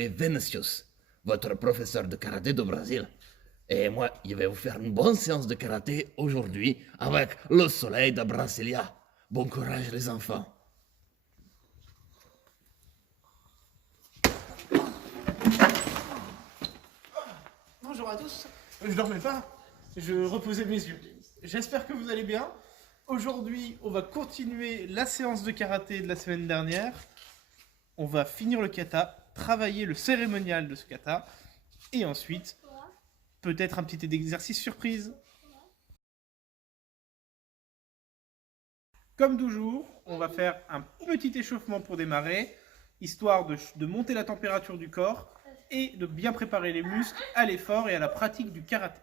fais Vinicius, votre professeur de karaté du Brésil. Et moi, je vais vous faire une bonne séance de karaté aujourd'hui avec le soleil de Brasilia. Bon courage les enfants. Bonjour à tous, je dormais pas, je reposais mes yeux. J'espère que vous allez bien. Aujourd'hui, on va continuer la séance de karaté de la semaine dernière. On va finir le kata, travailler le cérémonial de ce kata, et ensuite, peut-être un petit exercice surprise. Comme toujours, on va faire un petit échauffement pour démarrer, histoire de monter la température du corps et de bien préparer les muscles à l'effort et à la pratique du karaté.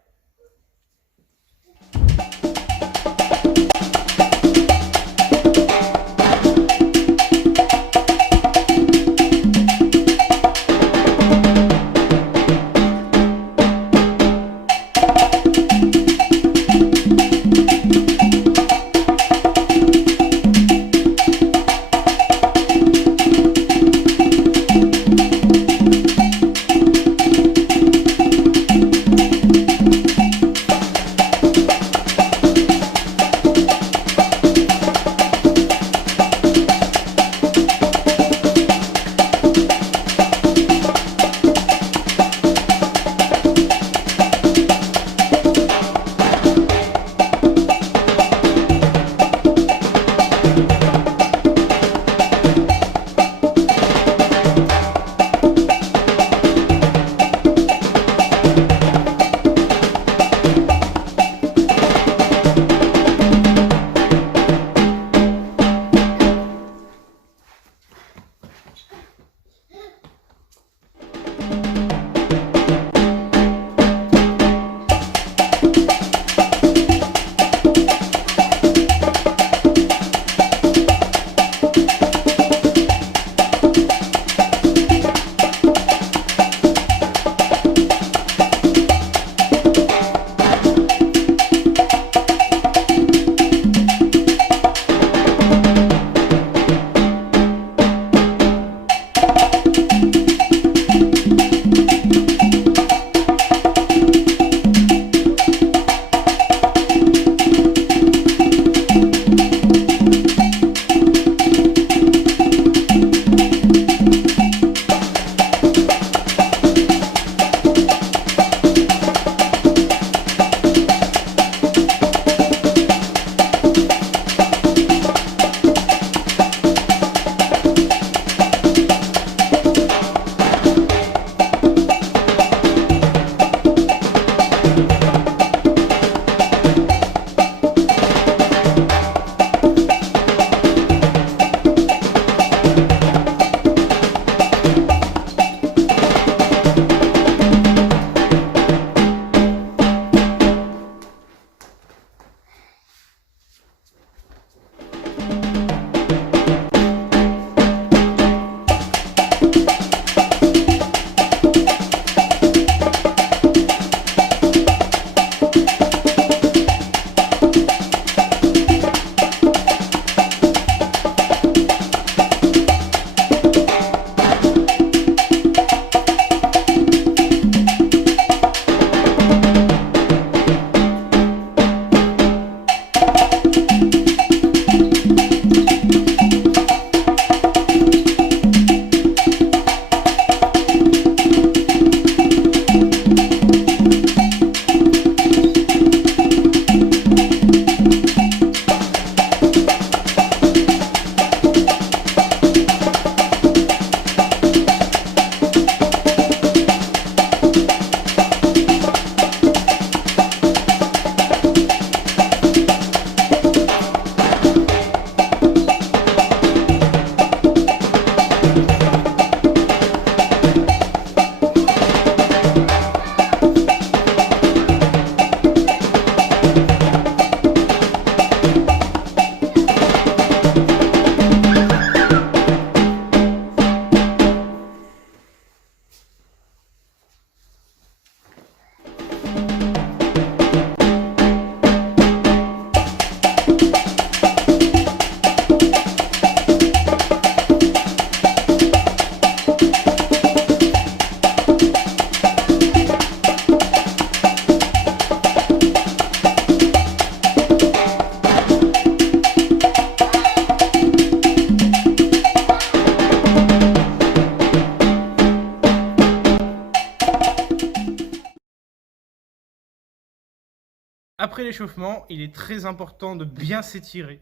Après l'échauffement, il est très important de bien s'étirer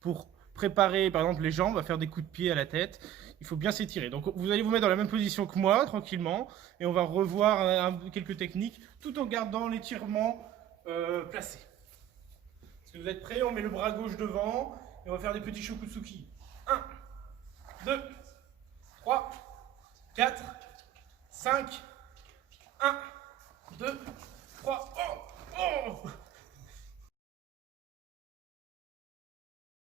pour préparer, par exemple, les jambes, à faire des coups de pied à la tête. Il faut bien s'étirer. Donc, vous allez vous mettre dans la même position que moi, tranquillement, et on va revoir quelques techniques, tout en gardant l'étirement placé. Est-ce que vous êtes prêts? On met le bras gauche devant, et on va faire des petits shokutsuki. 1, 2, 3, 4, 5, 1, 2, 3, oh!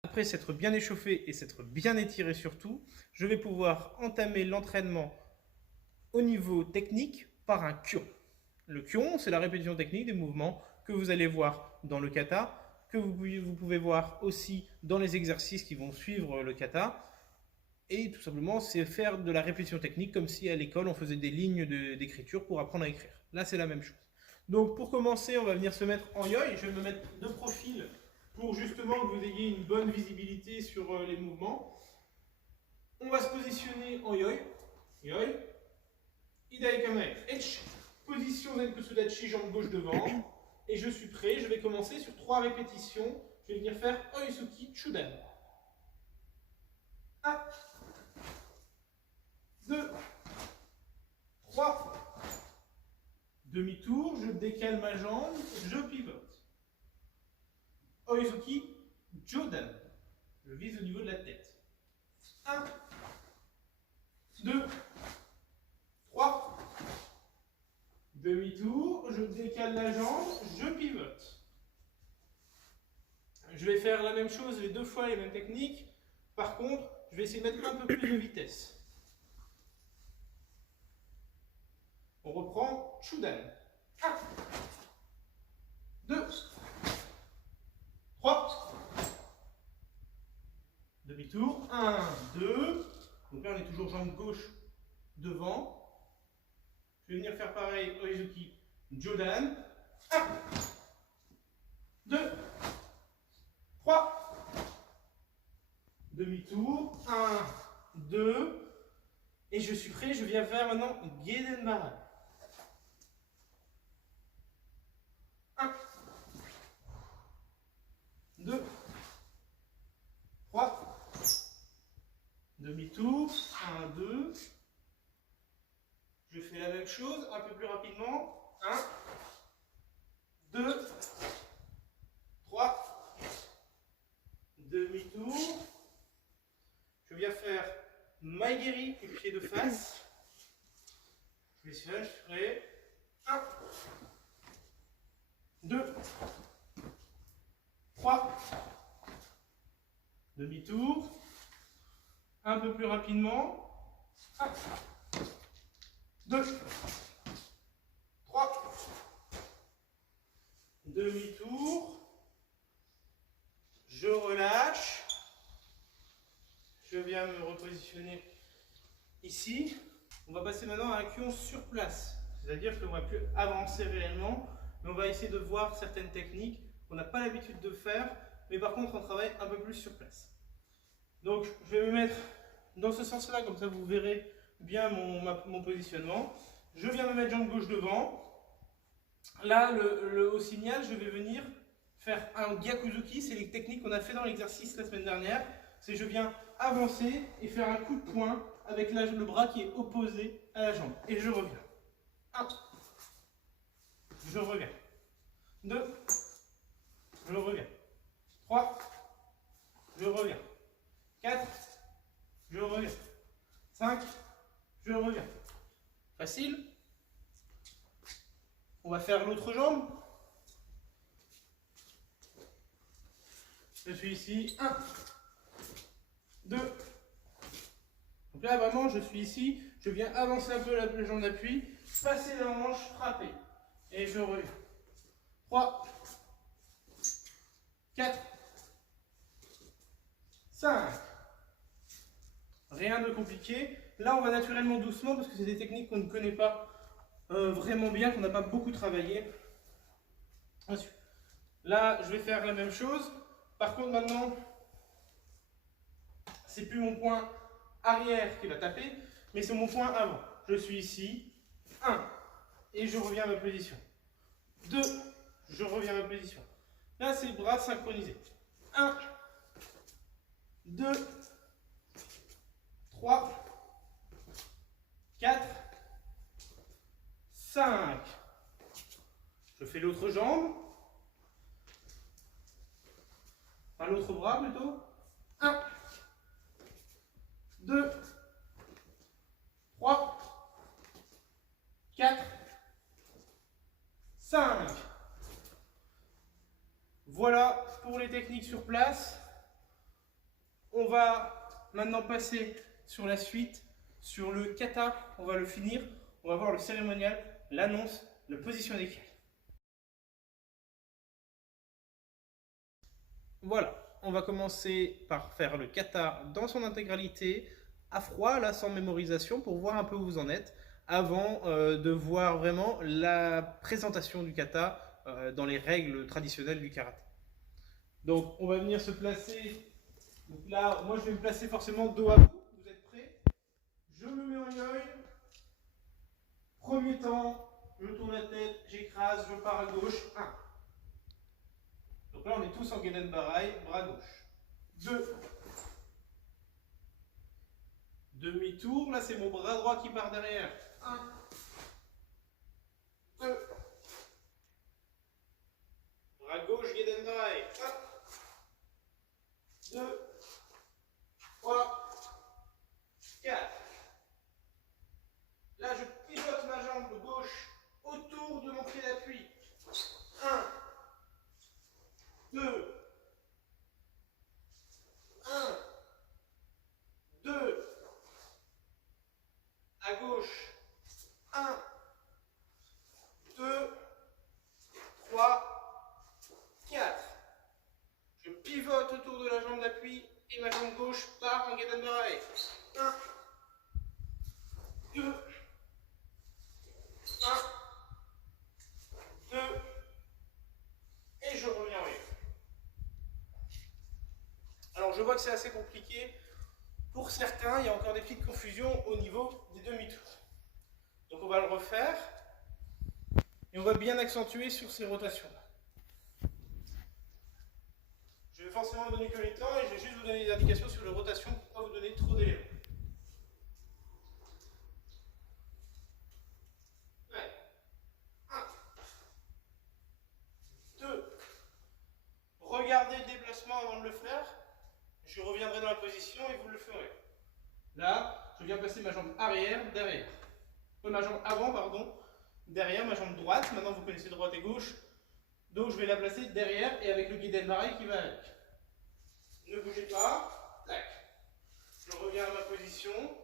Après s'être bien échauffé et s'être bien étiré surtout, je vais pouvoir entamer l'entraînement au niveau technique par un kion. Le kion, c'est la répétition technique des mouvements que vous allez voir dans le kata, que vous pouvez voir aussi dans les exercices qui vont suivre le kata. Et tout simplement, c'est faire de la répétition technique comme si à l'école on faisait des lignes d'écriture pour apprendre à écrire. Là, c'est la même chose. Donc pour commencer, on va venir se mettre en yoi. Je vais me mettre de profil pour justement que vous ayez une bonne visibilité sur les mouvements. On va se positionner en yoi. Yoi. Idai kamae. Etch. Position Zenkusudachi, jambe gauche devant. Et je suis prêt. Je vais commencer sur 3 répétitions. Je vais venir faire Oisuki Chudan. 1, 2, 3. Demi-tour, je décale ma jambe, je pivote. Oizuki Jodan. Je vise au niveau de la tête. 1, 2, 3. Demi-tour, je décale la jambe, je pivote. Je vais faire la même chose les 2 fois, les mêmes techniques. Par contre, je vais essayer de mettre un peu plus de vitesse. On reprend Chudan. 1, 2, 3. Demi-tour. 1, 2. Donc là, on est toujours jambe gauche devant. Je vais venir faire pareil, Oizuki Jodan. 1, 2, 3. Demi-tour. 1, 2. Et je suis prêt, je viens faire maintenant Gedenbara. 1, 2, 3. Demi-tour. 1, 2. Je fais la même chose, un peu plus rapidement. 1, 2, 3. Demi-tour. Je viens faire Maigeri, pied de face. Je vais je ferai 1, 2, 3. Demi-tour. Un peu plus rapidement. 1, 2, 3. Demi-tour. Je relâche. Je viens me repositionner ici. On va passer maintenant à un kion sur place. C'est-à-dire qu'on ne va plus avancer réellement, mais on va essayer de voir certaines techniques qu'on n'a pas l'habitude de faire, mais par contre on travaille un peu plus sur place. Donc je vais me mettre dans ce sens-là, comme ça vous verrez bien mon positionnement. Je viens me mettre jambe gauche devant. Là, au signal, je vais venir faire un Gyakuzuki, c'est les techniques qu'on a fait dans l'exercice la semaine dernière. C'est je viens avancer et faire un coup de poing avec le bras qui est opposé à la jambe. Et je reviens. 1. Je reviens. 2. Je reviens. 3. Je reviens. 4. Je reviens. 5. Je reviens. Facile. On va faire l'autre jambe. Je suis ici. 1. 2. Donc là, vraiment, je suis ici. Je viens avancer un peu la jambe d'appui, passer la hanche, frapper. Et je reviens. 3. 4. 5. Rien de compliqué. Là, on va naturellement doucement parce que c'est des techniques qu'on ne connaît pas vraiment bien, qu'on n'a pas beaucoup travaillé. Ensuite, là, je vais faire la même chose. Par contre, maintenant, c'est plus mon point arrière qui va taper, mais c'est mon point avant. Je suis ici. 1. Et je reviens à ma position. 2. je reviens à ma position. Là, c'est bras synchronisés. 1, 2, 3, 4, 5. Je fais l'autre jambe. Enfin, l'autre bras plutôt. 1, 2, 3, 4, 5. Voilà pour les techniques sur place. On va maintenant passer sur la suite, sur le kata. On va le finir. On va voir le cérémonial, l'annonce, la position des pieds. Voilà, on va commencer par faire le kata dans son intégralité, à froid, là sans mémorisation, pour voir un peu où vous en êtes, avant de voir vraiment la présentation du kata dans les règles traditionnelles du karaté. Donc on va venir se placer, donc là, moi je vais me placer forcément dos à vous, vous êtes prêts? Je me mets en yoï, premier temps, je tourne la tête, j'écrase, je pars à gauche, 1. Donc là, on est tous en Geden Barai, bras gauche. 2. Demi-tour, là c'est mon bras droit qui part derrière. 1. 2. Bras gauche, Geden Barai. 1. 2. 3. 4. Là, je pivote ma jambe gauche autour de mon pied d'appui. 1. 2, 1, 2, à gauche, 1, 2, 3, 4. Je pivote autour de la jambe d'appui et ma jambe gauche part en Geden Barai. 1, 2, 1, 2, et je reviens en haut. Alors je vois que c'est assez compliqué. Pour certains, il y a encore des petites confusions au niveau des demi-tours. Donc on va le refaire. Et on va bien accentuer sur ces rotations. Je vais forcément vous donner que les temps et je vais juste vous donner des indications sur les rotations pour ne pas vous donner trop d'éléments. Ouais. 1, 2. Regardez le déplacement avant de le faire. Je reviendrai dans la position et vous le ferez. Là, je viens passer ma jambe arrière, derrière. Ma jambe avant, pardon, derrière, ma jambe droite. Maintenant, vous connaissez droite et gauche. Donc, je vais la placer derrière et avec le Geden Barai qui va avec. Ne bougez pas. Tac. Je reviens à ma position.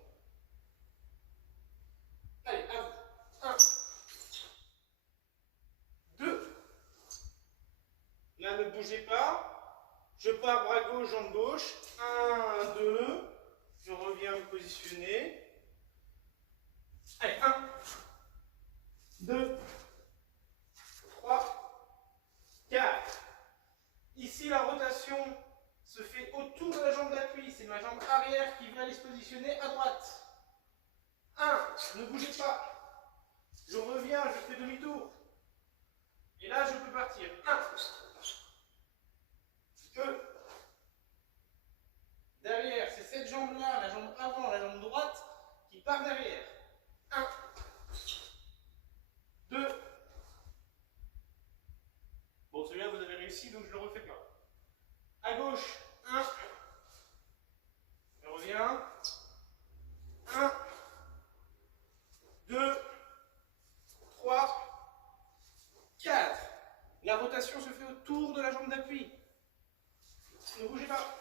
Allez, à vous. 1, 2. Là, ne bougez pas. Je pars bras gauche, jambe gauche. 1, 2. Je reviens me positionner. Allez, 1, 2, 3, 4. Ici, la rotation se fait autour de la jambe d'appui. C'est ma jambe arrière qui va aller se positionner à droite. 1, ne bougez pas. Je reviens, je fais demi-tour. Et là, je peux partir. 1, 2. Derrière, c'est cette jambe-là, la jambe avant, la jambe droite, qui part derrière. 1, 2. Bon, celui-là, vous avez réussi, donc je ne le refais pas. À gauche, 1. Je reviens. 1, 2, 3, 4. La rotation se fait autour de la jambe d'appui. Ne bougez pas.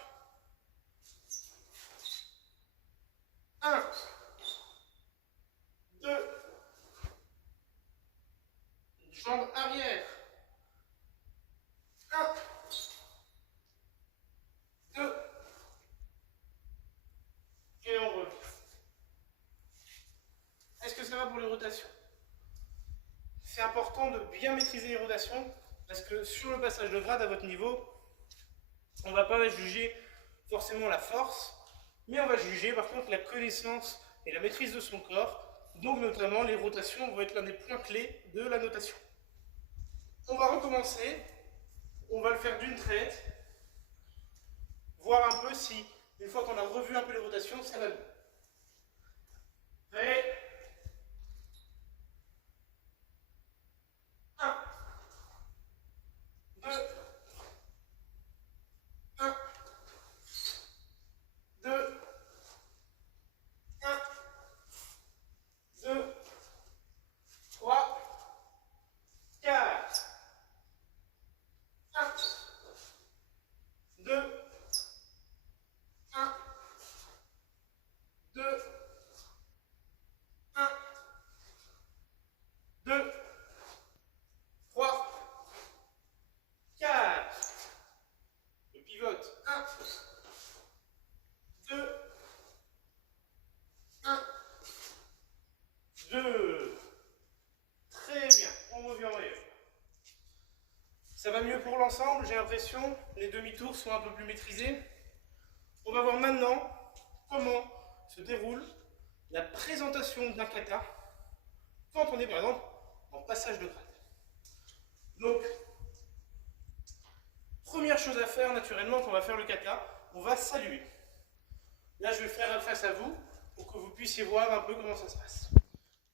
1, 2, jambe arrière. 1, 2, et on revient. Est-ce que ça va pour les rotations? C'est important de bien maîtriser les rotations parce que sur le passage de grade à votre niveau, on ne va pas juger forcément la force, mais on va juger par contre la connaissance et la maîtrise de son corps. Donc notamment les rotations vont être l'un des points clés de la notation. On va recommencer. On va le faire d'une traite. Voir un peu si, une fois qu'on a revu un peu les rotations, ça va mieux. Prêt? 1, 2, 1, 2, 1, 2, 3, 4, 1, 2, 1, 2, 1, 2, 3, 4. Je pivote. 1, 2, 1, 2. Très bien. On revient en arrière. Ça va mieux pour l'ensemble, j'ai l'impression. Les demi-tours sont un peu plus maîtrisés. On va voir maintenant comment se déroule la présentation d'un kata quand on est par exemple en passage de grade. Donc, première chose à faire naturellement quand on va faire le kata, on va saluer. Là, je vais faire face à vous pour que vous puissiez voir un peu comment ça se passe.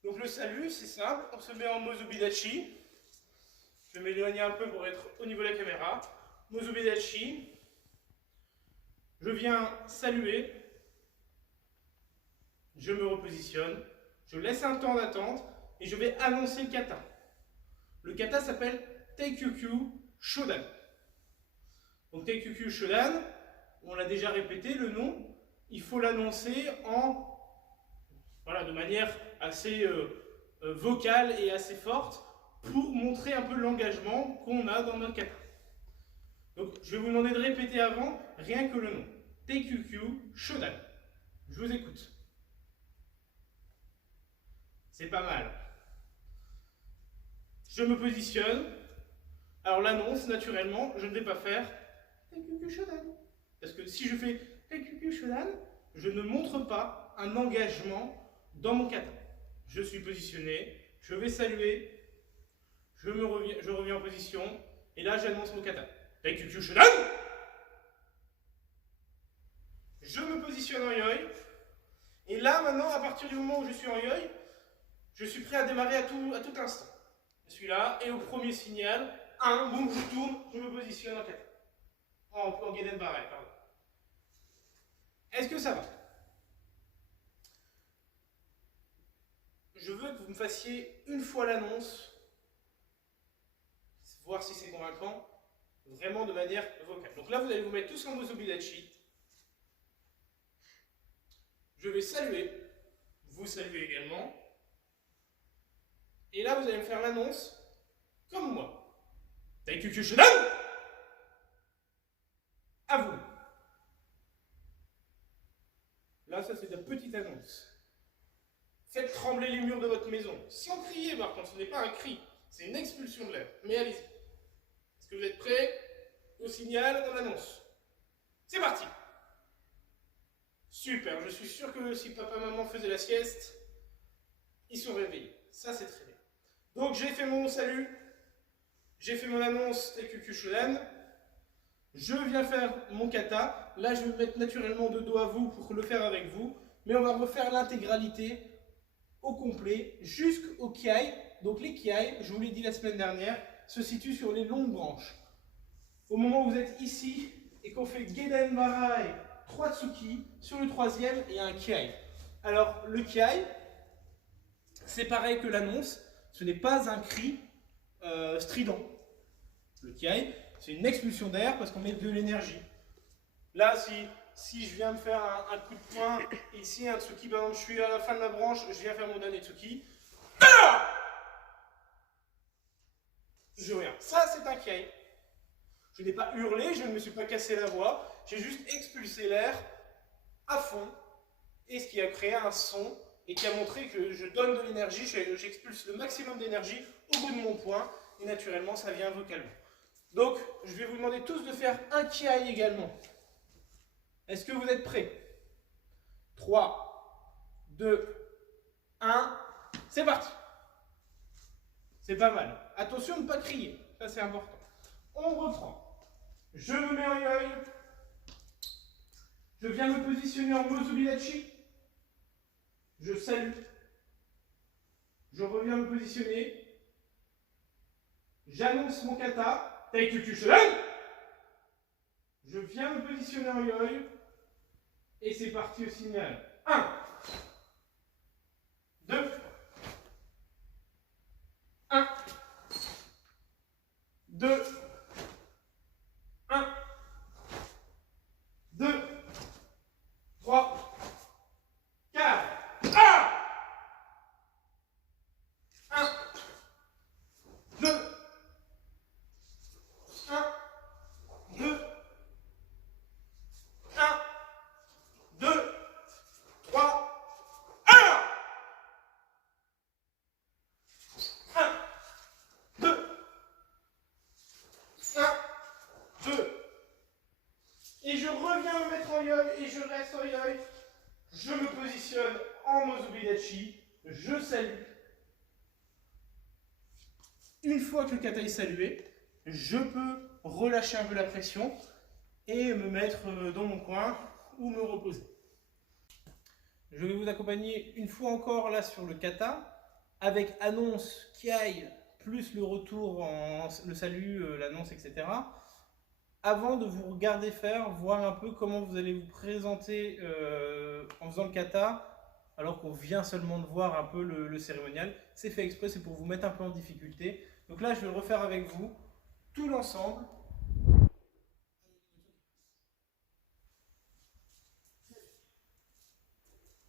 Donc le salut, c'est simple, on se met en Mozubidachi. Je vais m'éloigner un peu pour être au niveau de la caméra. Mozubidachi. Je viens saluer. Je me repositionne. Je laisse un temps d'attente et je vais annoncer le kata. Le kata s'appelle Teikyukyu Shodan. Donc Teikyukyu Shodan, on l'a déjà répété, le nom, il faut l'annoncer de manière assez vocale et assez forte pour montrer un peu l'engagement qu'on a dans notre kata. Donc je vais vous demander de répéter avant, rien que le nom. Teikyukyu Shodan. Je vous écoute. C'est pas mal. Je me positionne. Alors l'annonce, naturellement, je ne vais pas faire Teikyukyu Shodan. Parce que si je fais Teikyukyu Shodan, je ne montre pas un engagement dans mon kata. Je suis positionné, je vais saluer, je reviens en position, et là j'annonce mon kata. Teikyukyu Shodan. Je me positionne en yoi. Et là maintenant, à partir du moment où je suis en yoi, je suis prêt à démarrer à tout instant. Je suis là, et au premier signal, boum, je tourne, je me positionne en kata. En Geden Barai, pardon. Est-ce que ça va? Je veux que vous me fassiez une fois l'annonce, voir si c'est convaincant, vraiment de manière vocale. Donc là, vous allez vous mettre tous en Mozubidachi. Je vais saluer, vous saluez également. Et là, vous allez me faire l'annonce comme moi. Teikyukyu Shodan. À vous. Là, ça c'est de la petite annonce. Faites trembler les murs de votre maison. Sans crier, par contre, ce n'est pas un cri, c'est une expulsion de l'air. Mais allez-y. Est-ce que vous êtes prêts au signal dans l'annonce? C'est parti. Super, je suis sûr que si papa et maman faisaient la sieste, ils sont réveillés. Ça, c'est très bien. Donc, j'ai fait mon salut, j'ai fait mon annonce Teikyukyu Shodan. Je viens faire mon kata. Là, je vais me mettre naturellement de dos à vous pour le faire avec vous. Mais on va refaire l'intégralité au complet jusqu'au kiai. Donc les kiai, je vous l'ai dit la semaine dernière, se situent sur les longues branches. Au moment où vous êtes ici et qu'on fait Geden Barai 3 Tsuki, sur le troisième, il y a un kiai. Alors le kiai, c'est pareil que l'annonce, ce n'est pas un cri strident. Le kiai, c'est une expulsion d'air parce qu'on met de l'énergie. Là, si je viens me faire un coup de poing, ici, un Tsuki, par exemple, je suis à la fin de la branche, je viens faire mon dernier Tsuki. Je reviens. Ça, c'est un kiai. Je n'ai pas hurlé, je ne me suis pas cassé la voix, j'ai juste expulsé l'air à fond, et ce qui a créé un son, et qui a montré que je donne de l'énergie, j'expulse le maximum d'énergie au bout de mon poing, et naturellement, ça vient vocalement. Donc, je vais vous demander tous de faire un kiai également. Est-ce que vous êtes prêts? 3, 2, 1, c'est parti. C'est pas mal. Attention de ne pas crier. Ça, c'est important. On reprend. Je me mets en yoi. Je viens me positionner en Mozubidachi. Je salue. Je reviens me positionner. J'annonce mon kata. Taikukyushuren. Je viens me positionner en yoi. Et c'est parti au signal. 1, 2, 1, 2, 1, 2, 3, 4, 1, 2, 1, 2, 1, 2, 3, 1, 2, 1, 2. Et je reviens me mettre en yoi et je reste en yoi. Je me positionne en Mozubidachi. Je salue. Une fois que le kata est salué, je peux relâcher un peu la pression et me mettre dans mon coin ou me reposer. Je vais vous accompagner une fois encore là sur le kata avec annonce, kiai, plus le retour, le salut, l'annonce, etc. Avant de vous regarder faire, voir un peu comment vous allez vous présenter en faisant le kata, alors qu'on vient seulement de voir un peu le cérémonial. C'est fait exprès, c'est pour vous mettre un peu en difficulté. Donc là, je vais le refaire avec vous, tout l'ensemble.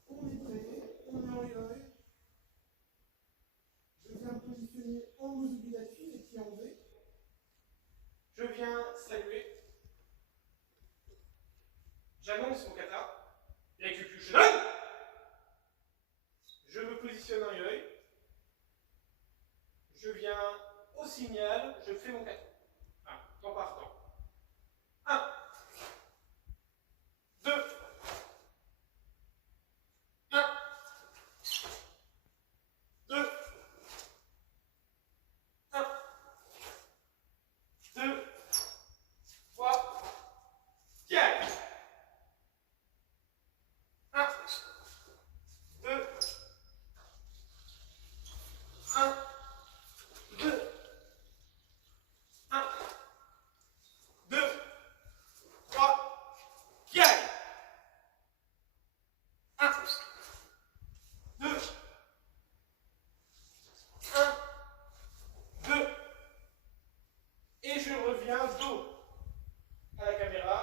On est prêt, on est en yoi. Je viens me positionner en Mozubidachi, les pieds en V. Je viens saluer. J'annonce mon kata. Yaikukyushuren. Je me positionne en yoi. Je viens au signal, je fais mon kata. Temps par temps. 1, 2, 1, 2, 1, 2, 3, 4. 1, 2, 1, 2, 1, 2, 3, 4. 1, 2, 1, 2. Et je reviens dos à la caméra,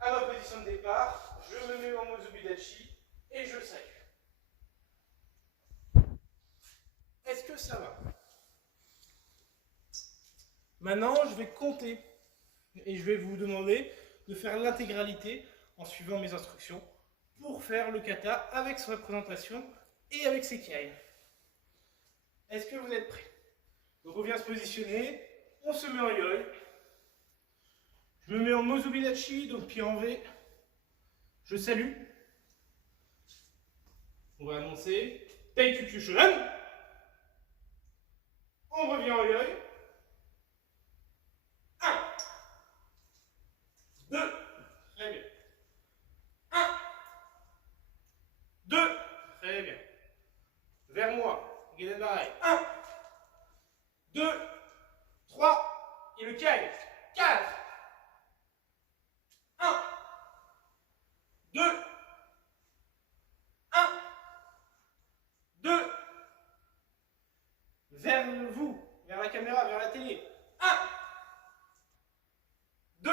à ma position de départ. Je me mets en Mozubidachi et je salue. Est-ce que ça va? Maintenant, je vais compter et je vais vous demander de faire l'intégralité en suivant mes instructions pour faire le kata avec sa présentation et avec ses kiai. Est-ce que vous êtes prêts? Donc on vient se positionner, on se met en yoi. Je me mets en Mozubidachi, donc pied en V. Je salue. On va annoncer Taikukyushuren. On revient en yoi. 1, 2, très bien. 1, 2, très bien. Vers moi, Gedenbarai. 1, 2, 3, et le kiai. 4, 1, 2, 1, 2, vers vous, vers la caméra, vers la télé. 1, 2,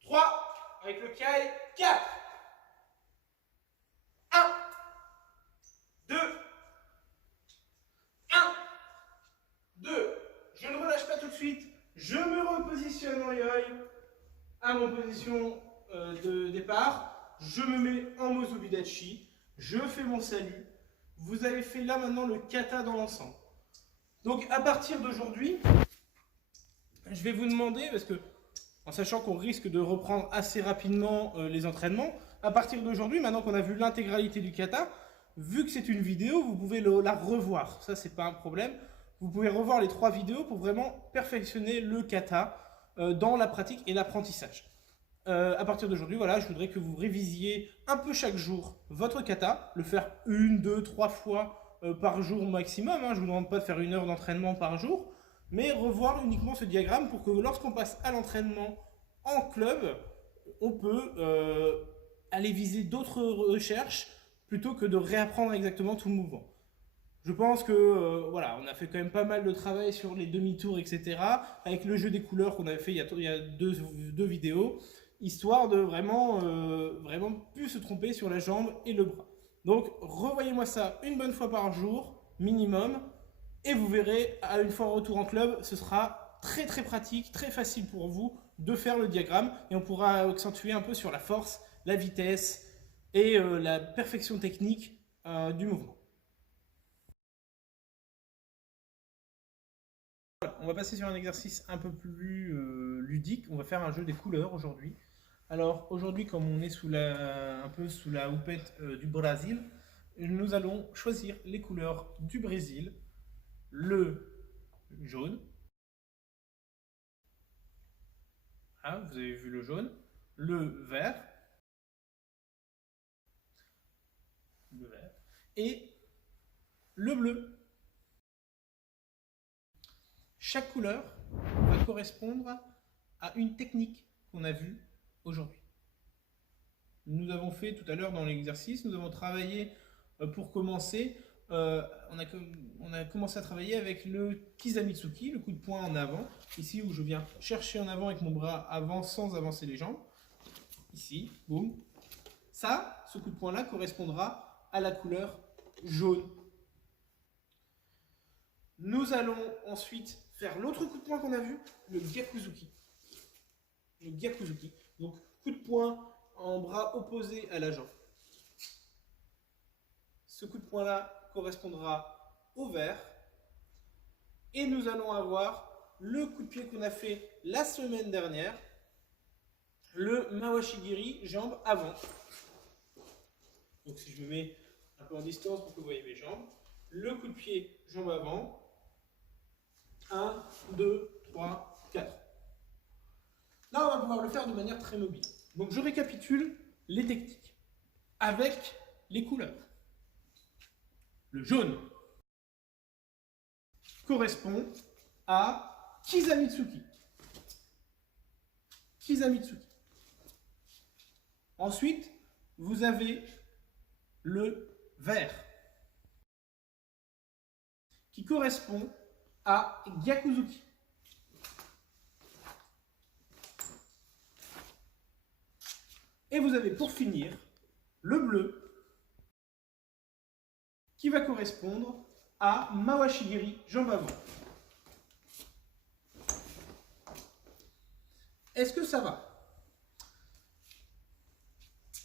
3, avec le kiai. 4, 1, 2, 1, 2. Je ne relâche pas tout de suite. Je me repositionne en yoi à mon position de départ. Je me mets en Mozubidachi. Je fais mon salut. Vous avez fait là maintenant le kata dans l'ensemble. Donc à partir d'aujourd'hui, je vais vous demander, parce que en sachant qu'on risque de reprendre assez rapidement les entraînements, à partir d'aujourd'hui, maintenant qu'on a vu l'intégralité du kata, vu que c'est une vidéo, vous pouvez la revoir. Ça, c'est pas un problème. vous pouvez revoir les 3 vidéos pour vraiment perfectionner le kata dans la pratique et l'apprentissage. À partir d'aujourd'hui, voilà, je voudrais que vous révisiez un peu chaque jour votre kata, le faire 1, 2, 3 fois par jour maximum. Hein. Je ne vous demande pas de faire 1 heure d'entraînement par jour, mais revoir uniquement ce diagramme pour que lorsqu'on passe à l'entraînement en club, on peut aller viser d'autres recherches plutôt que de réapprendre exactement tout le mouvement. Je pense que voilà, on a fait quand même pas mal de travail sur les demi-tours, etc. Avec le jeu des couleurs qu'on avait fait il y a deux vidéos, histoire de vraiment plus se tromper sur la jambe et le bras. Donc revoyez-moi ça une bonne fois par jour, minimum, et vous verrez, à une fois retour en club, ce sera très très pratique, très facile pour vous de faire le diagramme, et on pourra accentuer un peu sur la force, la vitesse et la perfection technique du mouvement. On va passer sur un exercice un peu plus ludique. On va faire un jeu des couleurs aujourd'hui. Alors aujourd'hui, comme on est un peu sous la houppette du Brésil, nous allons choisir les couleurs du Brésil. Le jaune. Ah, vous avez vu le jaune. Le vert. Et le bleu. Chaque couleur va correspondre à une technique qu'on a vue aujourd'hui. Nous avons fait tout à l'heure dans l'exercice, nous avons travaillé pour commencer, on a commencé à travailler avec le Kizamitsuki, le coup de poing en avant, ici où je viens chercher en avant avec mon bras avant sans avancer les jambes. Ici, boum. Ça, ce coup de poing-là correspondra à la couleur jaune. Nous allons ensuite faire l'autre coup de poing qu'on a vu, le Gyakuzuki. Le Gyakuzuki. Donc, coup de poing en bras opposé à la jambe. Ce coup de poing-là correspondra au vert. Et nous allons avoir le coup de pied qu'on a fait la semaine dernière, le Mawashigiri, jambe avant. Donc, si je me mets un peu en distance pour que vous voyez mes jambes, le coup de pied, jambe avant. 1, 2, 3, 4. Là, on va pouvoir le faire de manière très mobile. Donc, je récapitule les techniques avec les couleurs. Le jaune correspond à Kizamitsuki. Kizamitsuki. Ensuite, vous avez le vert qui correspond à Gyakuzuki. Et vous avez pour finir le bleu qui va correspondre à Mawashigiri, jambe avant. Est-ce que ça va?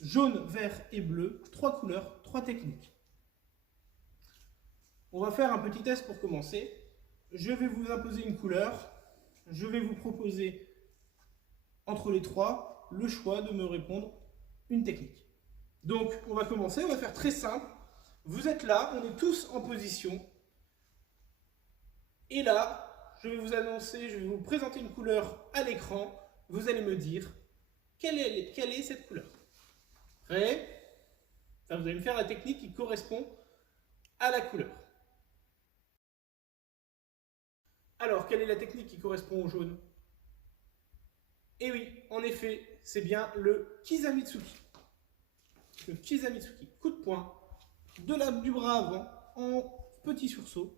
Jaune, vert et bleu, 3 couleurs, 3 techniques. On va faire un petit test pour commencer. Je vais vous imposer une couleur. Je vais vous proposer, entre les 3, le choix de me répondre une technique. Donc, on va commencer. On va faire très simple. Vous êtes là, on est tous en position. Et là, je vais vous annoncer, je vais vous présenter une couleur à l'écran. Vous allez me dire quelle est cette couleur. Prêt? Vous allez me faire la technique qui correspond à la couleur. Alors, quelle est la technique qui correspond au jaune? Eh oui, en effet, c'est bien le Kizamitsuki. Le Kizamitsuki, coup de poing, du bras avant, en petit sursaut.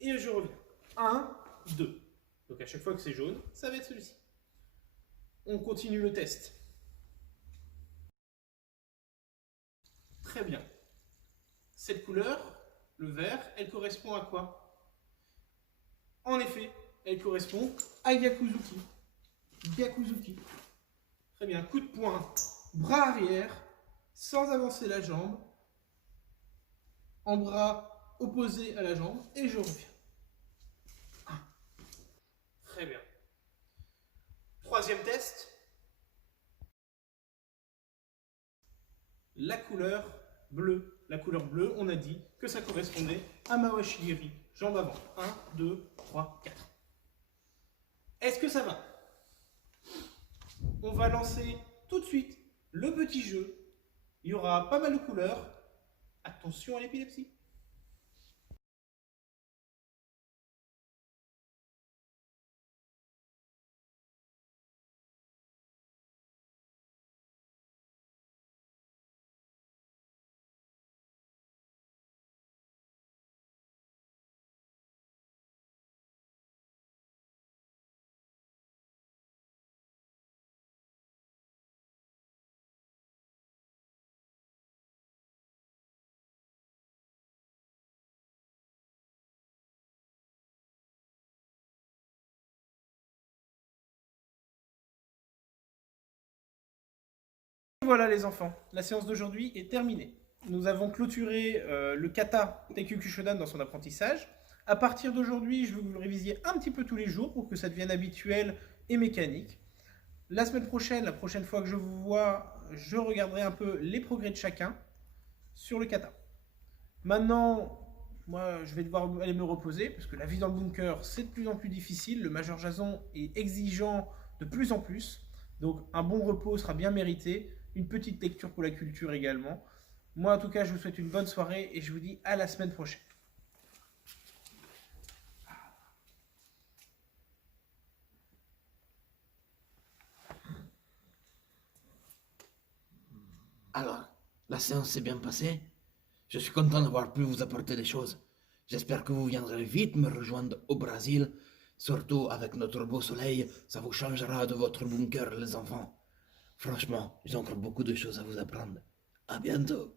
Et je reviens. 1, 2. Donc à chaque fois que c'est jaune, ça va être celui-ci. On continue le test. Très bien. Cette couleur, le vert, elle correspond à quoi? En effet, elle correspond à Gyakuzuki. Gyakuzuki. Très bien. Coup de poing, bras arrière, sans avancer la jambe, en bras opposé à la jambe, et je reviens. Très bien. Troisième test. La couleur bleue. La couleur bleue, on a dit que ça correspondait à Mawashigiri, Jambes avant. 1, 2, 3, 4. Est-ce que ça va? On va lancer tout de suite le petit jeu. Il y aura pas mal de couleurs. Attention à l'épilepsie. Voilà les enfants, la séance d'aujourd'hui est terminée. Nous avons clôturé le kata Teikyu Shodan dans son apprentissage. À partir d'aujourd'hui, je veux que vous le révisiez un petit peu tous les jours pour que ça devienne habituel et mécanique. La semaine prochaine, la prochaine fois que je vous vois, je regarderai un peu les progrès de chacun sur le kata. Maintenant, moi, je vais devoir aller me reposer parce que la vie dans le bunker, c'est de plus en plus difficile. Le Major Jason est exigeant de plus en plus. Donc, un bon repos sera bien mérité. Une petite lecture pour la culture également. Moi, en tout cas, je vous souhaite une bonne soirée et je vous dis à la semaine prochaine. Alors, la séance s'est bien passée. Je suis content d'avoir pu vous apporter des choses. J'espère que vous viendrez vite me rejoindre au Brésil. Surtout avec notre beau soleil, ça vous changera de votre bunker, les enfants. Franchement, j'ai encore beaucoup de choses à vous apprendre. À bientôt.